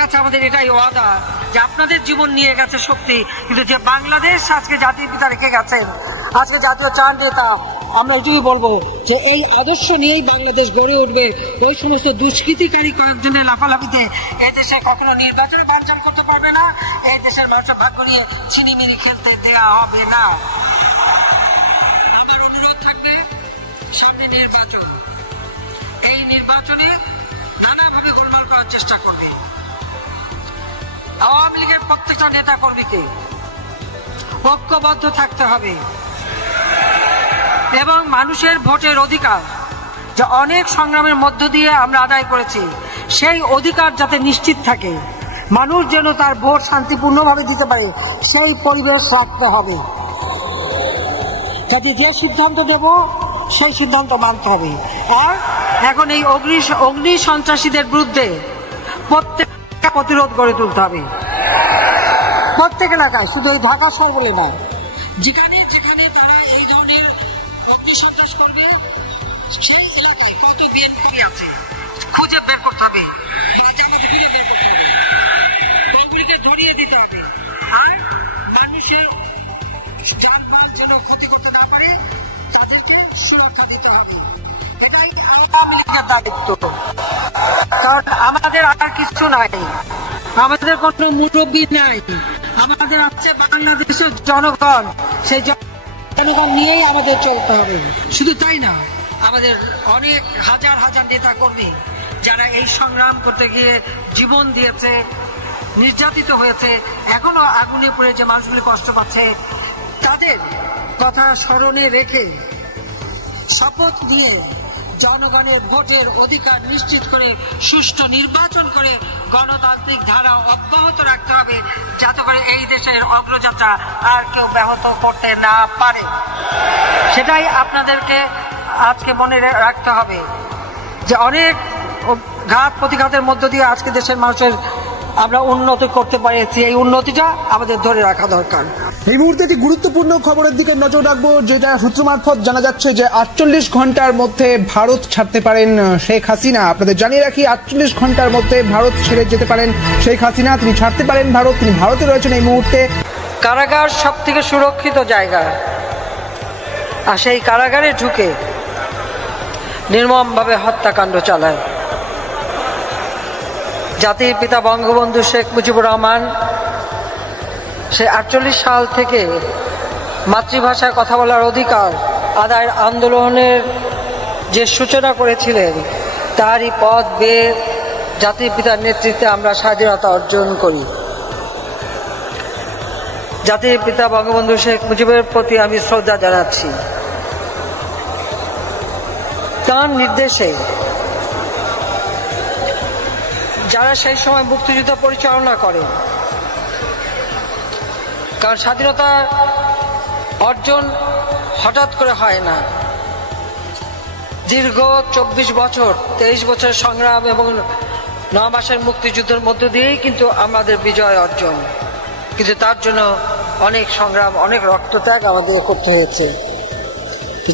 কাছে আমাদের এটাই ওয়াদা যে আপনাদের জীবন নিয়ে গেছে শক্তি, কিন্তু যে বাংলাদেশ আজকে জাতির পিতা রেখে গেছেন? আজকে জাতীয় চার নেতা, আমরা এটুকুই বলব যে এই আদর্শ নিয়েই বাংলাদেশ গড়ে উঠবে। ওই সমস্ত দুষ্কৃতিকারী কয়েকজনের লাফালাফিতে এই দেশে কখনো নির্বাচনে বাঞ্চাল করতে পারবে না। এই দেশের মানুষের ভাগ্য নিয়ে চিনিমিনি খেলতে দেয়া হবে না। আমার অনুরোধ থাকবে, সামনে নির্বাচন। এই নির্বাচনে নানাভাবে গোলমাল করার চেষ্টা করবে। আওয়ামী লীগের প্রত্যেকটা নেতা কর্মীকে ঐক্যবদ্ধ থাকতে হবে। এবং মানুষের ভোটের অধিকার যা অনেক সংগ্রামের মধ্য দিয়ে আমরা আদায় করেছি, সেই অধিকার যাতে নিশ্চিত থাকে। মানুষ যেন তার ভোট শান্তিপূর্ণভাবে দিতে পারে, সেই পরিবেশ রাখতে হবে। যাতে যে সিদ্ধান্ত দেব, সেই সিদ্ধান্ত মানতে হবে। আর এখন এই অগ্নি অগ্নি সন্ত্রাসীদের বিরুদ্ধে প্রত্যেক প্রতিরোধ গড়ে তুলতে হবে। প্রত্যেক এলাকায় শুধু ওই ঢাকা শহর বলে নয়। যেখানে যেখানে তারা এই ধরনের অগ্নি সন্ত্রাস করবে সেই এলাকায় কত বিএনপি আছে? খুঁজে বের করতে হবে। ওগুলিকে ধরিয়ে দিতে হবে। আর মানুষের যানবাহন যেন ক্ষতি করতে না পারে তাদেরকে সুরক্ষা দিতে হবে। এটাই আওয়ামী লীগের দায়িত্ব। কারণ আমাদের আর কিছু নাই। আমাদের কোনো মুরব্বী নাই। আমাদের আছে বাংলাদেশের জনগণ। সেই জন- জনগণ নিয়েই আমাদের চলতে হবে। শুধু তাই না, আমাদের অনেক হাজার হাজার নেতা কর্মী যারা এই সংগ্রাম করতে গিয়ে জীবন দিয়েছে, নির্যাতিত হয়েছে, এখনও আগুনে পড়ে যে মানুষগুলি কষ্ট পাচ্ছে, তাদের কথা স্মরণে রেখে শপথ নিয়ে জনগণের ভোটের অধিকার নিশ্চিত করে, সুষ্ঠু নির্বাচন করে গণতান্ত্রিক ধারা অব্যাহত রাখতে হবে, যাতে করে এই দেশের অগ্রযাত্রা আর কেউ ব্যাহত করতে না পারে। সেটাই আপনাদেরকে আজকে মনে রাখতে হবে যে অনেক ঘাত প্রতিঘাতের মধ্য দিয়ে আজকে দেশের মানুষের আমরা উন্নতি করতে পেরেছি। এই উন্নতিটা আমাদের ধরে রাখা দরকার। এই মুহূর্তে একটি গুরুত্বপূর্ণ খবরের দিকে নজর রাখব, যেটা সূত্র মারফত জানা যাচ্ছে যে আটচল্লিশ ঘণ্টার মধ্যে ভারত ছাড়তে পারেন শেখ হাসিনা। আপনাদের জানিয়ে রাখি, আটচল্লিশ ঘণ্টার মধ্যে ভারত ছেড়ে যেতে পারেন শেখ হাসিনা। তিনি ছাড়তে পারেন ভারত, তিনি ভারতে রয়েছেন এই মুহূর্তে। কারাগার সব থেকে সুরক্ষিত জায়গা। আর সেই কারাগারে ঢুকে নির্মমভাবে হত্যাকাণ্ড চালায়। জাতির পিতা বঙ্গবন্ধু শেখ মুজিবুর রহমান সে আটচল্লিশ সাল থেকে মাতৃভাষায় কথা বলার অধিকার আদায়ের আন্দোলনের যে সূচনা করেছিলেন, তারই পথ বেয়ে জাতির পিতার নেতৃত্বে আমরা স্বাধীনতা অর্জন করি। জাতির পিতা বঙ্গবন্ধু শেখ মুজিবের প্রতি আমি শ্রদ্ধা জানাচ্ছি। তার নির্দেশে যারা সেই সময় মুক্তিযুদ্ধ পরিচালনা করে কারণ স্বাধীনতা অর্জন হঠাৎ করে হয় না। দীর্ঘ চব্বিশ বছর তেইশ বছর সংগ্রাম এবং ন মাসের মুক্তিযুদ্ধের মধ্য দিয়েই কিন্তু আমাদের বিজয় অর্জন। কিন্তু তার জন্য অনেক সংগ্রাম অনেক রক্তত্যাগ আমাদের করতে হয়েছে।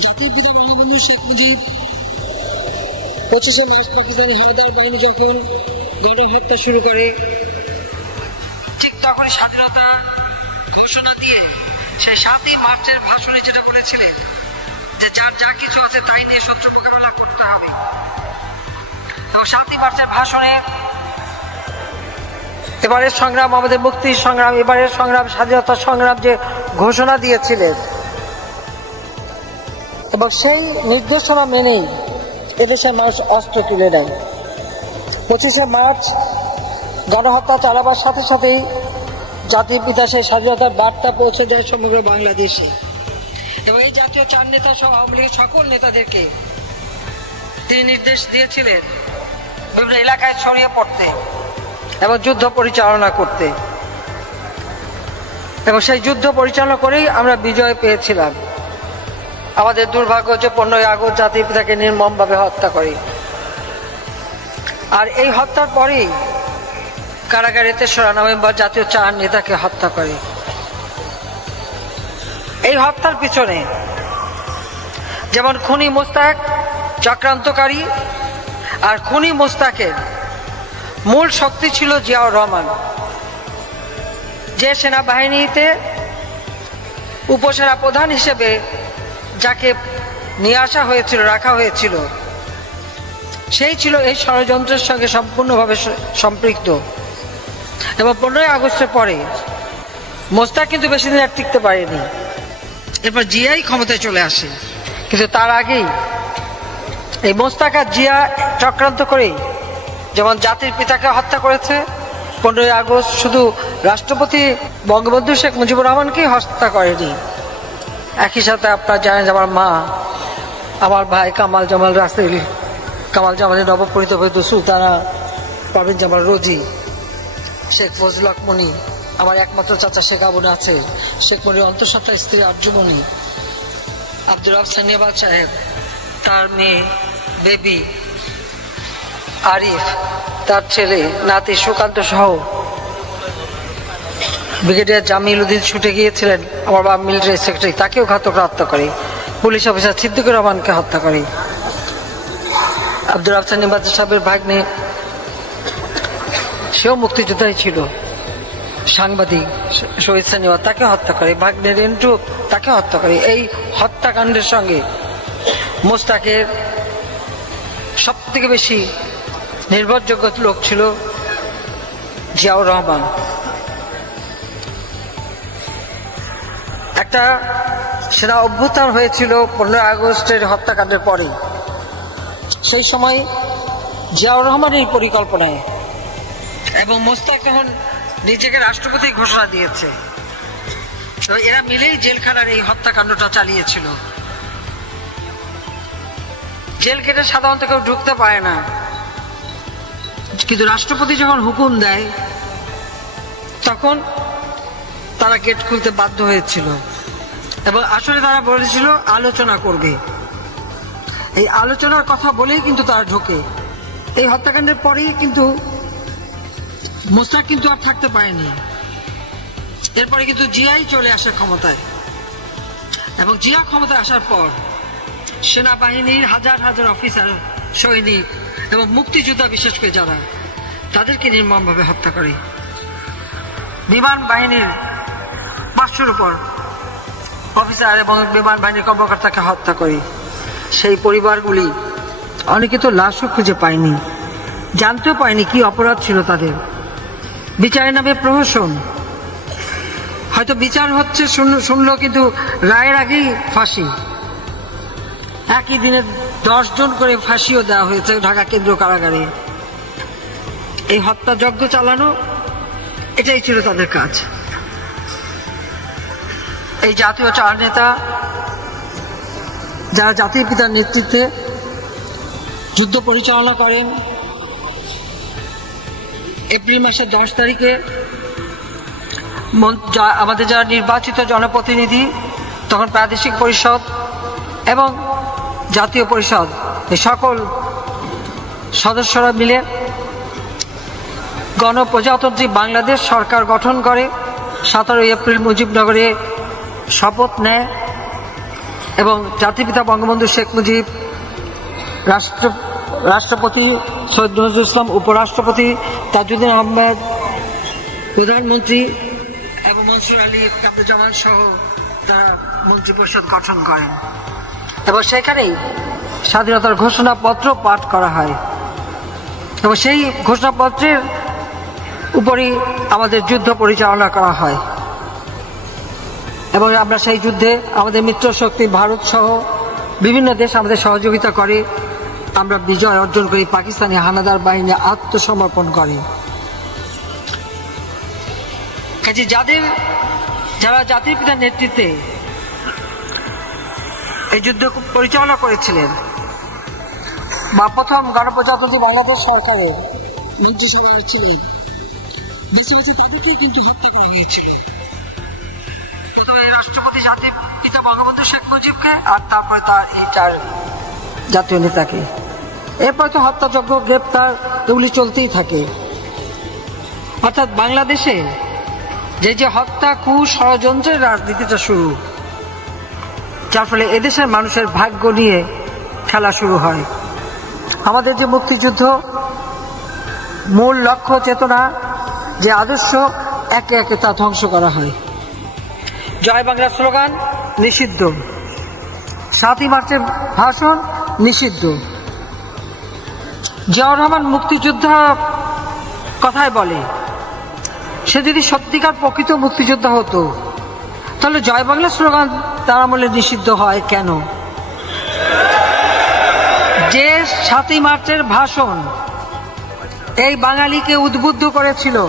জাতির পিতা বঙ্গবন্ধু শেখ মুজিব পঁচিশে মার্চ পাকিস্তানি হায়দার বাহিনী যখন গণহত্যা শুরু করে ঠিক তখন স্বাধীনতা ঘোষণা দিয়ে সেই সাতই মার্চের ভাষণে যেটা বলেছিলেন যে যার যা কিছু আছে তাই নিয়ে শত্রু মোকাবেলা করতে হবে। এবং সাতই মার্চের ভাষণে এবারের সংগ্রাম, আমাদের মুক্তির সংগ্রাম, এবারের সংগ্রাম, স্বাধীনতা সংগ্রাম যে ঘোষণা দিয়েছিলেন, এবং সেই নির্দেশনা মেনেই এদেশের মানুষ অস্ত্র তুলে নেয়। পঁচিশে মার্চ গণহত্যা চালাবার সাথে সাথেই জাতির পিতা সেই স্বাধীনতার বার্তা পৌঁছে দেয় সমগ্র বাংলাদেশে। এবং এই জাতীয় চার নেতা সহ আওয়ামী লীগের সকল নেতাদেরকে তিনি নির্দেশ দিয়েছিলেন বিভিন্ন এলাকায় ছড়িয়ে পড়তে এবং যুদ্ধ পরিচালনা করতে। এবং সেই যুদ্ধ পরিচালনা করেই আমরা বিজয় পেয়েছিলাম। আমাদের দুর্ভাগ্য যে পনেরোই আগস্ট জাতির পিতাকে নির্মমভাবে হত্যা করে। আর এই হত্যার পরেই কারাগারে তেসরা নভেম্বর জাতীয় চার নেতাকে হত্যা করে। এই হত্যার পিছনে যেমন খুনি মোস্তাক চক্রান্তকারী আর খুনি মোস্তাকের মূল শক্তি ছিল জিয়াউর রহমান। যে সেনাবাহিনীতে উপসেনা প্রধান হিসেবে যাকে নিয়ে আসা হয়েছিল, রাখা হয়েছিল, সেই ছিল এই ষড়যন্ত্রের সঙ্গে সম্পূর্ণভাবে সম্পৃক্ত। এবং পনেরোই আগস্টের পরে মোস্তাক কিন্তু বেশি দিন আর টিকতে পারেনি। এরপর জিয়াই ক্ষমতায় চলে আসে। কিন্তু তার আগেই এই মোস্তাক আর জিয়া চক্রান্ত করেই যেমন জাতির পিতাকে হত্যা করেছে, পনেরোই আগস্ট শুধু রাষ্ট্রপতি বঙ্গবন্ধু শেখ মুজিবুর রহমানকেই হত্যা করেনি। একই সাথে আপনারা জানেন আমার মা, আমার ভাই কামাল জামাল রাসেল, কামাল জামালের নবপরিত বৈদ্য সুলতানা পারভিন জামাল রোজি। শেখ ফজল আকমনি আমার একমাত্র চাচা শেখ আবুন আছে শেখ মনির অন্তঃসত্ত্বা স্ত্রী আর্যমণি আব্দুল রব সানিয়াবাদ সাহেব, তার মেয়ে বেবি আরিফ, তার ছেলে নাতি সুকান্ত সহ। ব্রিগেডিয়ার জামিল উদ্দিন ছুটে গিয়েছিলেন, আমার বাবা মিলিটারি সেক্রেটারি, তাকেও ঘাতকরা হত্যা করে। পুলিশ অফিসার সিদ্দিকুর রহমানকে হত্যা করে। আব্দুল রাফসান নিবাদ সাহেবের ভাগ্নে সেও মুক্তিযোদ্ধাই ছিল। সাংবাদিক শহীদ সানিওয়া তাকে হত্যা করে ভাগ্নে রেন্টু তাকে হত্যা করে। এই হত্যাকাণ্ডের সঙ্গে মোস্তাকের সব থেকে বেশি নির্ভরযোগ্য লোক ছিল জিয়াউর রহমান। একটা সেনা অভ্যুত্থান হয়েছিল পনেরোই আগস্টের হত্যাকাণ্ডের পরে সেই সময় জিয়াউর রহমানের পরিকল্পনায় এবং মোস্তাক তখন নিজেকে রাষ্ট্রপতি ঘোষণা দিয়েছে। তো এরা মিলেই জেলখানার এই হত্যাকাণ্ডটা চালিয়েছিল। জেল গেটে সাধারণত কেউ ঢুকতে পারে না। কিন্তু রাষ্ট্রপতি যখন হুকুম দেয়, তখন তারা গেট খুলতে বাধ্য হয়েছিল। এবং আসলে তারা বলেছিল, আলোচনা করবে। এই আলোচনার কথা বলেই কিন্তু তারা ঢোকে। এই হত্যাকাণ্ডের পরেই কিন্তু মোস্তাক কিন্তু আর থাকতে পারেনি। এরপরে কিন্তু জিয়াই চলে আসে ক্ষমতায়। এবং জিয়া ক্ষমতায় আসার পর সেনাবাহিনীর হাজার হাজার অফিসার, সৈনিক এবং মুক্তিযোদ্ধা বিশেষ করে যারা, তাদেরকে নির্মমভাবে হত্যা করে। বিমান বাহিনীর পাঁচশোর উপর অফিসার এবং বিমান বাহিনীর কর্মকর্তাকে হত্যা করে। সেই পরিবারগুলি অনেকে তো লাশও খুঁজে পায়নি, জানতেও পায়নি কি অপরাধ ছিল তাদের। বিচারের নামে প্রহসন। হয়তো বিচার হচ্ছে, শুন- শুনলো, কিন্তু রায়ের আগেই ফাঁসি। একই দিনে দশ জন করে ফাঁসিও দেওয়া হয়েছে ঢাকা কেন্দ্রীয় কারাগারে। এই হত্যাযজ্ঞ চালানো, এটাই ছিল তাদের কাজ। এই জাতীয় চার নেতা, যারা জাতির পিতার নেতৃত্বে যুদ্ধ পরিচালনা করেন এপ্রিল মাসের দশ তারিখে আমাদের যারা নির্বাচিত জনপ্রতিনিধি, তখন প্রাদেশিক পরিষদ এবং জাতীয় পরিষদ, এই সকল সদস্যরা মিলে গণপ্রজাতন্ত্রী বাংলাদেশ সরকার গঠন করে সতেরোই এপ্রিল মুজিবনগরে শপথ নেয় এবং জাতিপিতা বঙ্গবন্ধু শেখ মুজিব রাষ্ট্র রাষ্ট্রপতি সৈয়দ নজরুল ইসলাম উপরাষ্ট্রপতি তাজুদ্দিন আহমেদ, প্রধানমন্ত্রী এবং মনসুর আলী আব্দুজ্জামান সহ তারা মন্ত্রিপরিষদ গঠন করেন। এবং সেখানেই স্বাধীনতার ঘোষণাপত্র পাঠ করা হয়। এবং সেই ঘোষণাপত্রের উপরই আমাদের যুদ্ধ পরিচালনা করা হয়। এবং আমরা সেই যুদ্ধে আমাদের মিত্র শক্তি ভারত সহ বিভিন্ন দেশ আমাদের সহযোগিতা করে আমরা বিজয় অর্জন করি পাকিস্তানি হানাদার বাহিনী আত্মসমর্পণ করে। কাজে যাদের, যারা জাতির পিতার নেতৃত্বে এই যুদ্ধ পরিচালনা করেছিলেন, বা প্রথম গণপ্রজাতন্ত্রী বাংলাদেশ সরকারের মন্ত্রিসভায় ছিলেন, বেছে বেছে তাদেরকে কিন্তু হত্যা করা হয়েছিল প্রথমে রাষ্ট্রপতি জাতির পিতা বঙ্গবন্ধু শেখ মুজিবকে আর তারপরে তার এই চার জাতীয় নেতাকে। এরপর তো হত্যাযজ্ঞ, গ্রেপ্তার এগুলি চলতেই থাকে। অর্থাৎ বাংলাদেশে যে যে হত্যা, কু, ষড়যন্ত্রের রাজনীতিটা শুরু, যার ফলে এদেশের মানুষের ভাগ্য নিয়ে খেলা শুরু হয়। আমাদের যে মুক্তিযুদ্ধ, মূল লক্ষ্য, চেতনা, যে আদর্শ, একে একে তা ধ্বংস করা হয়। জয় বাংলা স্লোগান, নিষিদ্ধ। সাতই মার্চের ভাষণ, নিষিদ্ধ। জিয়াউর রহমান মুক্তিযোদ্ধা কথায় বলে। সে যদি সত্যিকার প্রকৃত মুক্তিযোদ্ধা হতো, তাহলে জয় বাংলা স্লোগান তার আমলে নিষিদ্ধ হয় কেন? যে সাতই মার্চের ভাষণ এই বাঙালিকে উদ্বুদ্ধ করেছিল।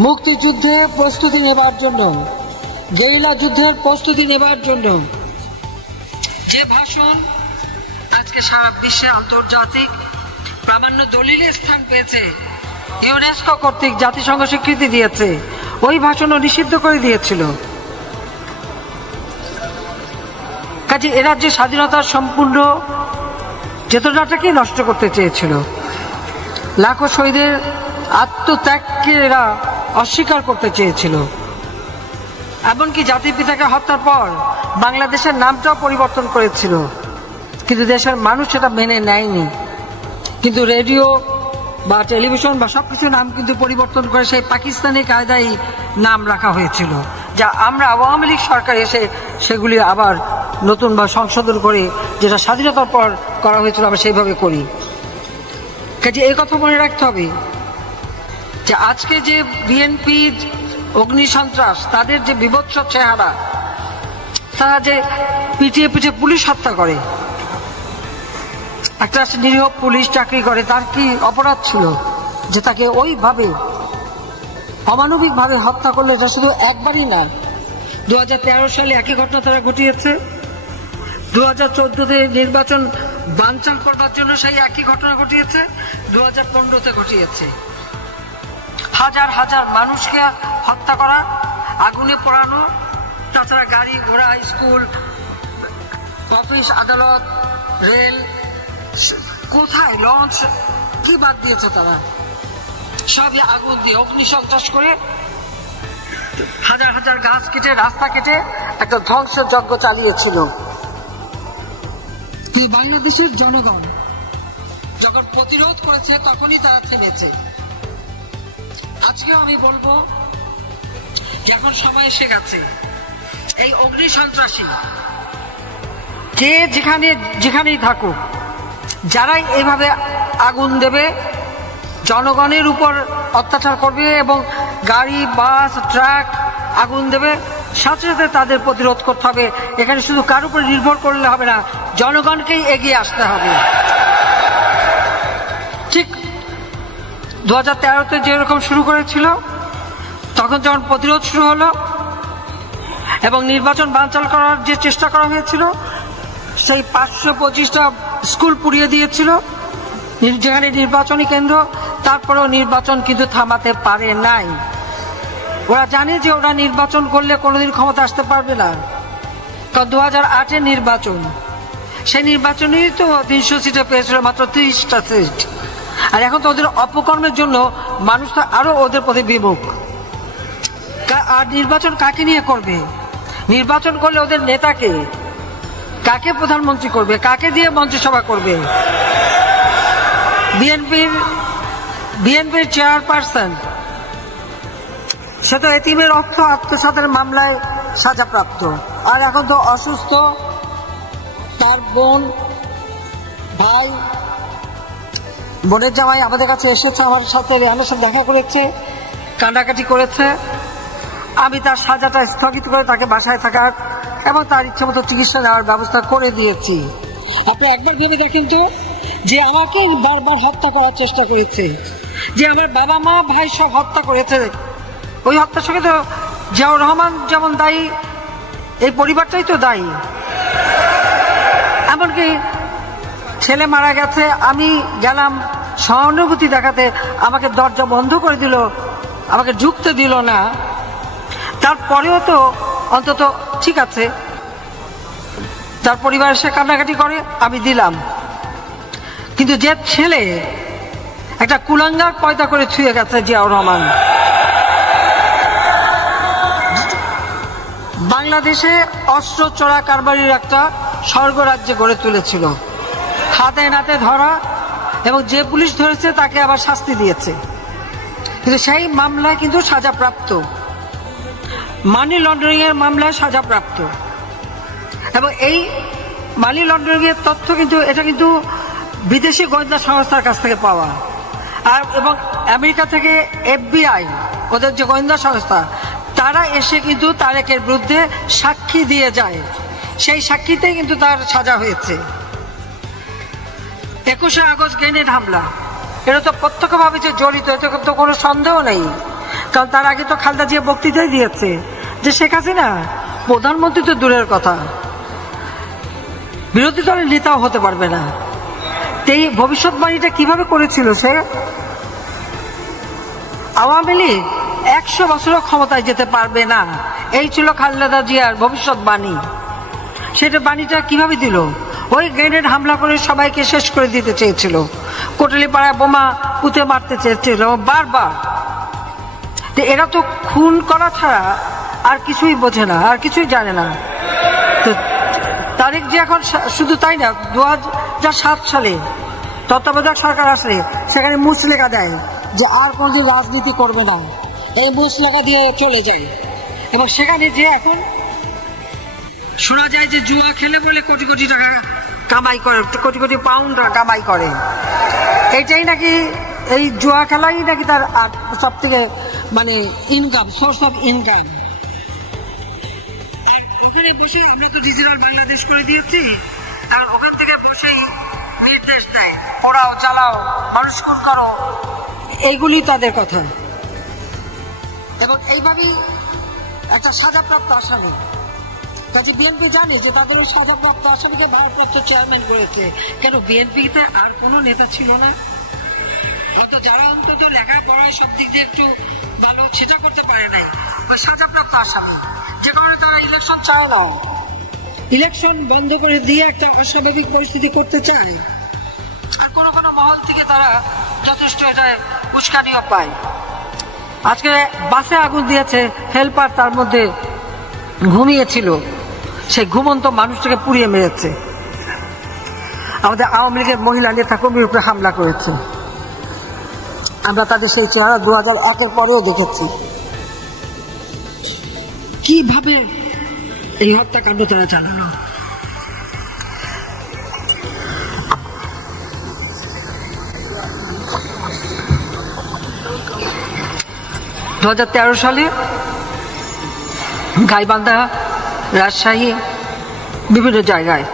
মুক্তিযুদ্ধে প্রস্তুতি নেবার জন্য, গেরিলা যুদ্ধের প্রস্তুতি নেবার জন্য। যে ভাষণ আজকে সারা বিশ্বে আন্তর্জাতিক প্রামাণ্য দলিলে স্থান পেয়েছে। ইউনেস্কো কর্তৃক জাতিসংঘ স্বীকৃতি দিয়েছে। ওই ভাষণও নিষিদ্ধ করে দিয়েছিল। কাজে এরা যে স্বাধীনতার সম্পূর্ণ চেতনাটাকে নষ্ট করতে চেয়েছিল। লাখো শহীদের আত্মত্যাগকে এরা অস্বীকার করতে চেয়েছিল। এমনকি জাতির পিতাকে হত্যার পর বাংলাদেশের নামটাও পরিবর্তন করেছিল। কিন্তু দেশের মানুষ সেটা মেনে নেয়নি। কিন্তু রেডিও বা টেলিভিশন বা সব কিছু নাম কিন্তু পরিবর্তন করে সেই পাকিস্তানি কায়দায় নাম রাখা হয়েছিল, যা আমরা আওয়ামী লীগ সরকার এসে সেগুলি আবার নতুন বা সংশোধন করে যেটা স্বাধীনতার পর করা হয়েছিল আমরা সেইভাবে করি। কাজে এই কথা মনে রাখতে হবে যে আজকে যে বিএনপি অগ্নি সন্ত্রাস তাদের যে বিভৎস চেহারা, তারা যে পিটিয়ে পিটিয়ে পুলিশ হত্যা করে একটা নিরীহ পুলিশ চাকরি করে, তার কি অপরাধ ছিল? যে তাকে ওইভাবে, অমানবিকভাবে হত্যা করলে, এটা শুধু একবারই না। দু হাজার তেরো সালে একই ঘটনা তারা ঘটিয়েছে। দু হাজার চোদ্দতে নির্বাচন বানচাল করবার জন্য সেই একই ঘটনা ঘটিয়েছে দু হাজার পনেরোতে ঘটিয়েছে। হাজার হাজার মানুষকে হত্যা করা, আগুনে পোড়ানো, তাছাড়া গাড়ি, ঘোড়া, স্কুল, অফিস, আদালত, রেল কোথায় লঞ্চ? কি বাদ দিয়েছে তারা? সবই আগুন দিয়ে অগ্নি সন্ত্রাস করে হাজার হাজার গাছ কেটে, রাস্তা কেটে একটা ধ্বংসযজ্ঞ চালিয়েছিল। বাংলাদেশের জনগণ যখন প্রতিরোধ করেছে, তখনই তারা থেমেছে। আজকেও আমি বলব এখন সময় এসে গেছে। এই অগ্নি সন্ত্রাসী যে যেখানে যেখানেই থাকুক যারাই এভাবে আগুন দেবে, জনগণের উপর অত্যাচার করবে এবং গাড়ি, বাস, ট্রাক আগুন দেবে, সাথে সাথে তাদের প্রতিরোধ করতে হবে। এখানে শুধু কার উপর নির্ভর করলে হবে না, জনগণকেই এগিয়ে আসতে হবে। ঠিক দু হাজার তেরোতে যেরকম শুরু করেছিল, তখন যখন প্রতিরোধ শুরু হলো এবং নির্বাচন বানচাল করার যে চেষ্টা করা হয়েছিল, সেই পাঁচশো পঁচিশটা স্কুল পুড়িয়ে দিয়েছিল। যেখানে নির্বাচনী কেন্দ্র, তারপরেও নির্বাচন কিন্তু থামাতে পারে নাই। ওরা জানে যে ওরা নির্বাচন করলে কোনোদিন ক্ষমতা আসতে পারবে না। কারণ দু হাজার আটের নির্বাচন, সেই নির্বাচনেই তো তিনশো সিটে পেয়েছিল মাত্র তিরিশটা সিট। আর এখন তো ওদের অপকর্মের জন্য মানুষ তো আরও ওদের প্রতি বিমুখ। আর নির্বাচন কাকে নিয়ে করবে? নির্বাচন করলে ওদের নেতাকে কাকে প্রধানমন্ত্রী করবে? কাকে দিয়ে মন্ত্রিসভা করবে? বিএনপির বিএনপির চেয়ারপারসন। সে তো এতিমের অর্থ আত্মসাতের মামলায় সাজাপ্রাপ্ত। আর এখন তো অসুস্থ তার বোন, ভাই, বোনের জামাই আমাদের কাছে এসেছে, আমার সাথে রেহানের সাথে দেখা করেছে, কান্নাকাটি করেছে। আমি তার সাজাটা স্থগিত করে তাকে বাসায় থাকার এবং তার ইচ্ছে মতো চিকিৎসা নেওয়ার ব্যবস্থা করে দিয়েছি। আপনি একবার ভেবে দেখেন তো যে আমাকে বারবার হত্যা করার চেষ্টা করেছে। যে আমার বাবা মা, ভাই সব হত্যা করেছে। ওই হত্যার সঙ্গে তো জিয়াউর রহমান যেমন দায়ী, এই পরিবারটাই তো দায়ী। এমনকি ছেলে মারা গেছে, আমি গেলাম, সহানুভূতি দেখাতে আমাকে দরজা বন্ধ করে দিল, আমাকে ঢুকতে দিল না। তারপরেও তো অন্তত ঠিক আছে। তার পরিবার সে কান্নাকাটি করে, আমি দিলাম। কিন্তু যে ছেলে একটা কুলাঙ্গার পয়দা করে ছুঁয়ে গেছে জিয়াউর রহমান। বাংলাদেশে অস্ত্র চোরা কারবারির একটা স্বর্গরাজ্যে গড়ে তুলেছিল। হাতে নাতে ধরা এবং যে পুলিশ ধরেছে তাকে আবার শাস্তি দিয়েছে। কিন্তু সেই মামলায় কিন্তু সাজাপ্রাপ্ত। মানি লন্ডারিং এর মামলায় সাজাপ্রাপ্ত। এবং এই মানি লন্ডারিং এর তথ্য কিন্তু, এটা কিন্তু বিদেশি গোয়েন্দা সংস্থার কাছ থেকে পাওয়া। আর, এবং আমেরিকা থেকে এফবিআই, ওদের যে গোয়েন্দা সংস্থা, তারা এসে কিন্তু তারেকের বিরুদ্ধে সাক্ষী দিয়ে যায়। সেই সাক্ষীতে কিন্তু তার সাজা হয়েছে। একুশে আগস্ট গ্রেনেড হামলা। এটা তো প্রত্যক্ষভাবে যে জড়িত, এতে তো কোনো সন্দেহ নেই। কারণ তার আগে তো খালদা জিয়া বক্তৃতাই দিয়েছে। যে শেখ হাসিনা প্রধানমন্ত্রী তো দূরের কথা। বিরোধী দলের নেতাও হতে পারবে না। এই ভবিষ্যৎবাণীটা কীভাবে করেছিল সে? আওয়ামী লীগ একশো বছরও ক্ষমতায় যেতে পারবে না। এই ছিল খালেদা জিয়ার ভবিষ্যৎবাণী। সেটা বাণীটা কীভাবে দিল? ওই গ্রেনেড হামলা করে সবাইকে শেষ করে দিতে চেয়েছিল। কোটালীপাড়ায় বোমা পুঁতে মারতে চেয়েছিল বারবার। এরা তো খুন করা ছাড়া আর কিছুই বোঝে না, আর কিছুই জানে না। তো তারেক যে এখন শুধু তাই না দু হাজার সাত সালে তত্ত্বাবধায়ক সরকার আসলে, সেখানে মুসলেখা দেয় যে আর কোনদিন রাজনীতি করবে না। এই মুসলেখা দিয়ে চলে যায়। এবং সেখানে যে এখন শোনা যায় যে জুয়া খেলে বলে কোটি কোটি টাকা কামাই করে, কোটি কোটি পাউন্ড কামাই করে। এটাই নাকি এই জুয়া খেলাই নাকি তার সব থেকে মানে ইনকাম সোর্স অফ ইনকাম ওখানে বসে আমরা তো ডিজিটাল বাংলাদেশ করে দিয়েছি। আর ওখান থেকে বসেই নির্দেশ দেয়, পড়াও, চালাও, মানুষ করো। এইগুলি তাদের কথা। এবং এইভাবেই একটা সাজাপ্রাপ্ত আসামি। কাজে বিএনপি জানে যে তাদের সাজাপ্রাপ্ত আসামিকে ভারপ্রাপ্ত চেয়ারম্যান করেছে, কেন বিএনপিতে আর কোনো নেতা ছিল না? হয়তো যারা অন্তত লেখাপড়ায় সব দিক দিয়ে একটু ভালো, সেটা করতে পারে নাই। ওই সাজাপ্রাপ্ত আসামি। যে কারণে তারা ইলেকশন চায় না। ইলেকশন বন্ধ করে দিয়ে একটা অস্বাভাবিক পরিস্থিতি করতে চায়। কোনো কোনো মহল থেকে তারা যথেষ্ট এটা উস্কানিও পায়। আজকে বাসে আগুন দিয়েছে হেল্পার তার মধ্যে ঘুমিয়েছিল। সেই ঘুমন্ত মানুষটাকে পুড়িয়ে মেরেছে। আমাদের আওয়ামী লীগের মহিলা নেতা কর্মীর উপরে হামলা করেছে। আমরা তাদের সেই চেহারা দু হাজার একের পরেও দেখেছি। কীভাবে এই হত্যাকাণ্ড তারা চালানো দু হাজার তেরো সালে গাইবান্ধা রাজশাহী বিভিন্ন জায়গায়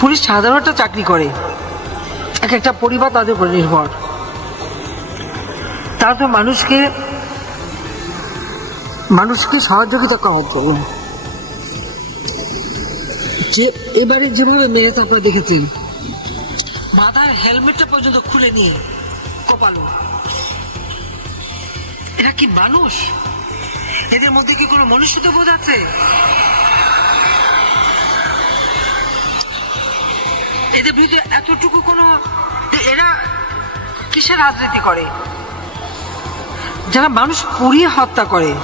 পুলিশ সাধারণত চাকরি করে। এক একটা পরিবার তাদের উপর নির্ভর। তারা তো মানুষকে মানুষকে সহযোগিতা করার জন্য যে এবারে যেভাবে মেরেছে আপনারা দেখেছেন মাথার হেলমেটটা পর্যন্ত খুলে নিয়ে কপালো এরা কি মানুষ? এদের মধ্যে কি কোনো মনুষ্যত্ব বোধ আছে? এদের বিরুদ্ধে এতটুকু কোনো এরা কিসের রাজনীতি করে? যারা মানুষ পুড়িয়ে হত্যা করে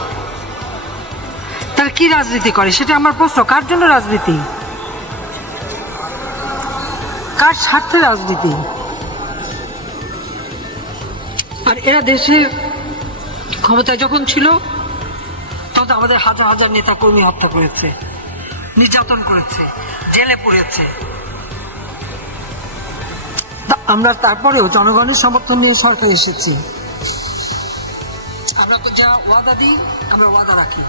তারা কি রাজনীতি করে? সেটা আমার প্রশ্ন। কার জন্য রাজনীতি? কার স্বার্থে রাজনীতি? আর এরা দেশের ক্ষমতায় যখন ছিল, তখন তো আমাদের হাজার হাজার নেতা কর্মী হত্যা করেছে, নির্যাতন করেছে, জেলে পড়েছে। আমরা তারপরেও জনগণের সমর্থন নিয়ে সরকার এসেছি। আমরা তো যা ওয়াদা দিই, আমরা ওয়াদা রাখি।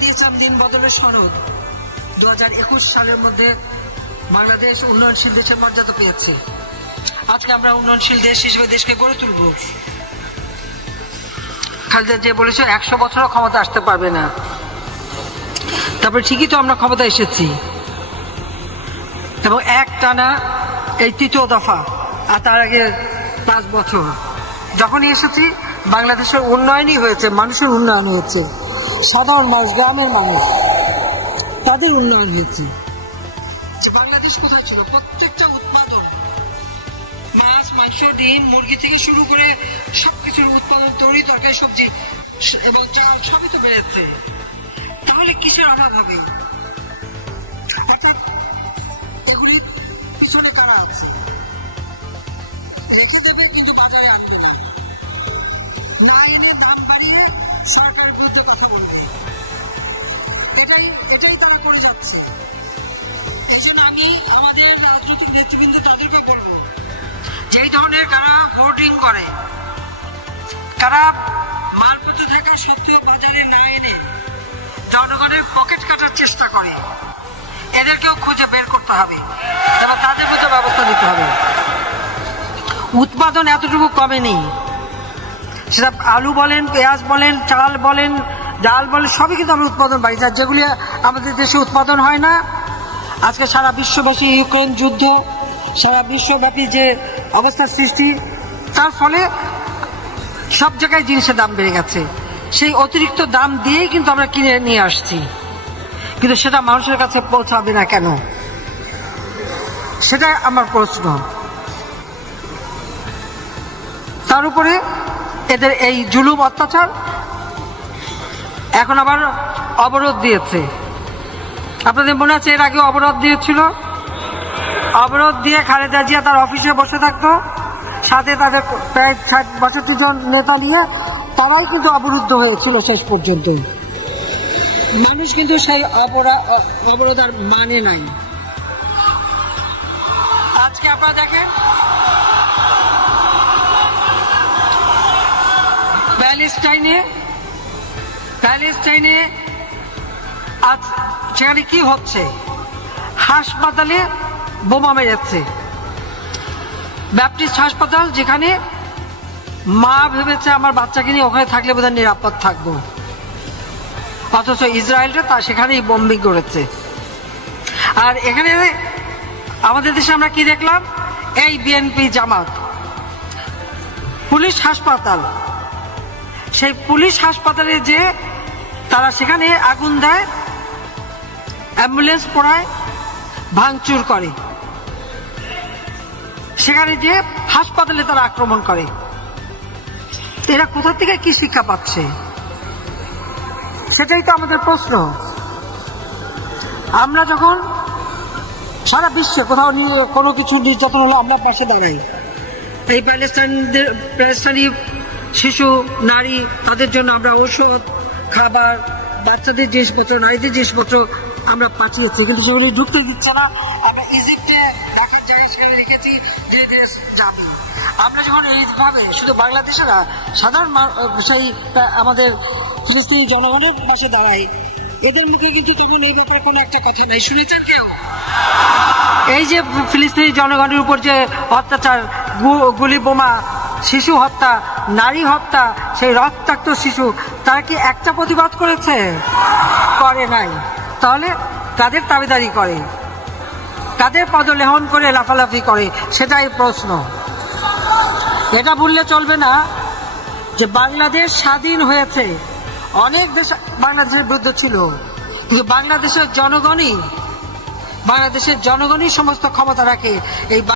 দিয়েছিলাম দিন বদলের সনদ। দু হাজার একুশ সালের মধ্যে বাংলাদেশ উন্নয়নশীল দেশের মর্যাদা পেয়েছে। আজকে আমরা উন্নয়নশীল দেশ হিসেবে দেশকে গড়ে তুলব। খালেদা যে বলেছে, একশো বছরও ক্ষমতা আসতে পারবে না। তারপরে ঠিকই তো আমরা ক্ষমতা এসেছি। এবং এক টানা এই তৃতীয় দফা, আর তার আগে পাঁচ বছর। যখনই এসেছি, বাংলাদেশের উন্নয়নই হয়েছে, মানুষের উন্নয়ন হয়েছে। সাধারণ মানুষ গ্রামের মানুষ। তাদের উন্নয়ন হয়েছে। যে বাংলাদেশ কোথায় ছিল? প্রত্যেকটা উৎপাদন মাছ মাংস ডিম মুরগি থেকে শুরু করে সবকিছুর উৎপাদন তৈরি তরকারি সবজি এবং চাল সবই তো বেড়েছে। তাহলে কিসের অভাব হবে? অর্থাৎ পিছনে কারা আছে? রেখে দেবে কিন্তু বাজারে আনবে না। না এনে সরকারের বিরুদ্ধে কথা বলবে। এটাই এটাই তারা করে যাচ্ছে। এই জন্য আমি আমাদের রাজনৈতিক নেতৃবৃন্দ তাদেরকে বলব যেই ধরনের কারা হোর্ডিং করে তারা মালপত্র থাকা সত্ত্বেও বাজারে না এনে জনগণের পকেট কাটার চেষ্টা করে। এদেরকেও খুঁজে বের করতে হবে এবং তাদের মধ্যে ব্যবস্থা নিতে হবে। উৎপাদন এতটুকু কমেনি। সেটা আলু বলেন, পেঁয়াজ বলেন, চাল বলেন, ডাল বলেন, সবই কিন্তু আমরা উৎপাদন বাড়ি যার যেগুলি আমাদের দেশে উৎপাদন হয় না। আজকে সারা বিশ্ববাসী ইউক্রেন যুদ্ধ, সারা বিশ্বব্যাপী যে অবস্থার সৃষ্টি, তার ফলে সব জায়গায় জিনিসের দাম বেড়ে গেছে। সেই অতিরিক্ত দাম দিয়েই কিন্তু আমরা কিনে নিয়ে আসছি। কিন্তু সেটা মানুষের কাছে পৌঁছাবে না কেন? সেটাই আমার প্রশ্ন। তার উপরে এদের এই জুলুম অত্যাচার এখন আবার অবরোধ দিয়েছে। আপনাদের মনে আছে এর আগে অবরোধ দিয়েছিল? অবরোধ দিয়ে খালেদা জিয়া তার অফিসে বসে থাকতো, সাথে তাদের প্রায় ষাট, বাষট্টি জন নেতা নিয়ে তারাই কিন্তু অবরুদ্ধ হয়েছিল শেষ পর্যন্ত। মানুষ কিন্তু সেই অবরোধ আর মানে নাই। আজকে আপনারা দেখেন প্যালেস্টাইনে প্যালেস্টাইনে আজ সেখানে কি হচ্ছে? হাসপাতালে বোমা মেরেছে। ব্যাপটিস্ট হাসপাতাল যেখানে মা ভেবেছে, আমার বাচ্চাকে নিয়ে ওখানে থাকলে বোধহয় নিরাপদ থাকব। অথচ ইসরায়েলটা তা সেখানেই বম্বিং করেছে। আর এখানে আমাদের দেশে আমরা কি দেখলাম? এই বিএনপি জামাত। পুলিশ হাসপাতাল। সেই পুলিশ হাসপাতালে যে তারা সেখানে আগুন দেয়, অ্যাম্বুলেন্স পড়ায়, ভাঙচুর করে। সেখানে যে হাসপাতালে তারা আক্রমণ করে। এরা কোথা থেকে কি শিক্ষা পাচ্ছে? সেটাই তো আমাদের প্রশ্ন। আমরা যখন সারা বিশ্বে কোথাও কোনো কিছু নির্যাতন হলো, আমরা পাশে দাঁড়াই। এই প্যালেস্টাইনদের প্যালেস্টাইনি শিশু, নারী, তাদের জন্য আমরা ঔষধ, খাবার, বাচ্চাদের জিনিসপত্র, নারীদের জিনিসপত্র আমরা পাঠিয়েছি কিন্তু সেগুলি ঢুকতে দিচ্ছে না। আমরা ইজিপ্টে রেখেছি যে যাবে আমরা যখন এইভাবে, শুধু বাংলাদেশে না, সাধারণ আমাদের ফিলিস্তিনি জনগণের পাশে দাঁড়াই। এদের মুখে কিন্তু তখন এই ব্যাপারে কোনো একটা কথা নাই। শুনেছেন কেউ? এই যে ফিলিস্তিনি জনগণের উপর যে অত্যাচার গুলি বোমা শিশু হত্যা, নারী হত্যা, সেই রক্তাক্ত শিশু, তারা কি একটা প্রতিবাদ করেছে? করে নাই। তাহলে কাদের দাবিদারি করে? কাদের পদলেহন করে লাফালাফি করে? সেটাই প্রশ্ন। এটা বললে চলবে না যে বাংলাদেশ স্বাধীন হয়েছে। অনেক দেশ বাংলাদেশের বিরুদ্ধে ছিল। কিন্তু বাংলাদেশের জনগণই বাংলাদেশের জনগণই সমস্ত ক্ষমতা রাখে। এই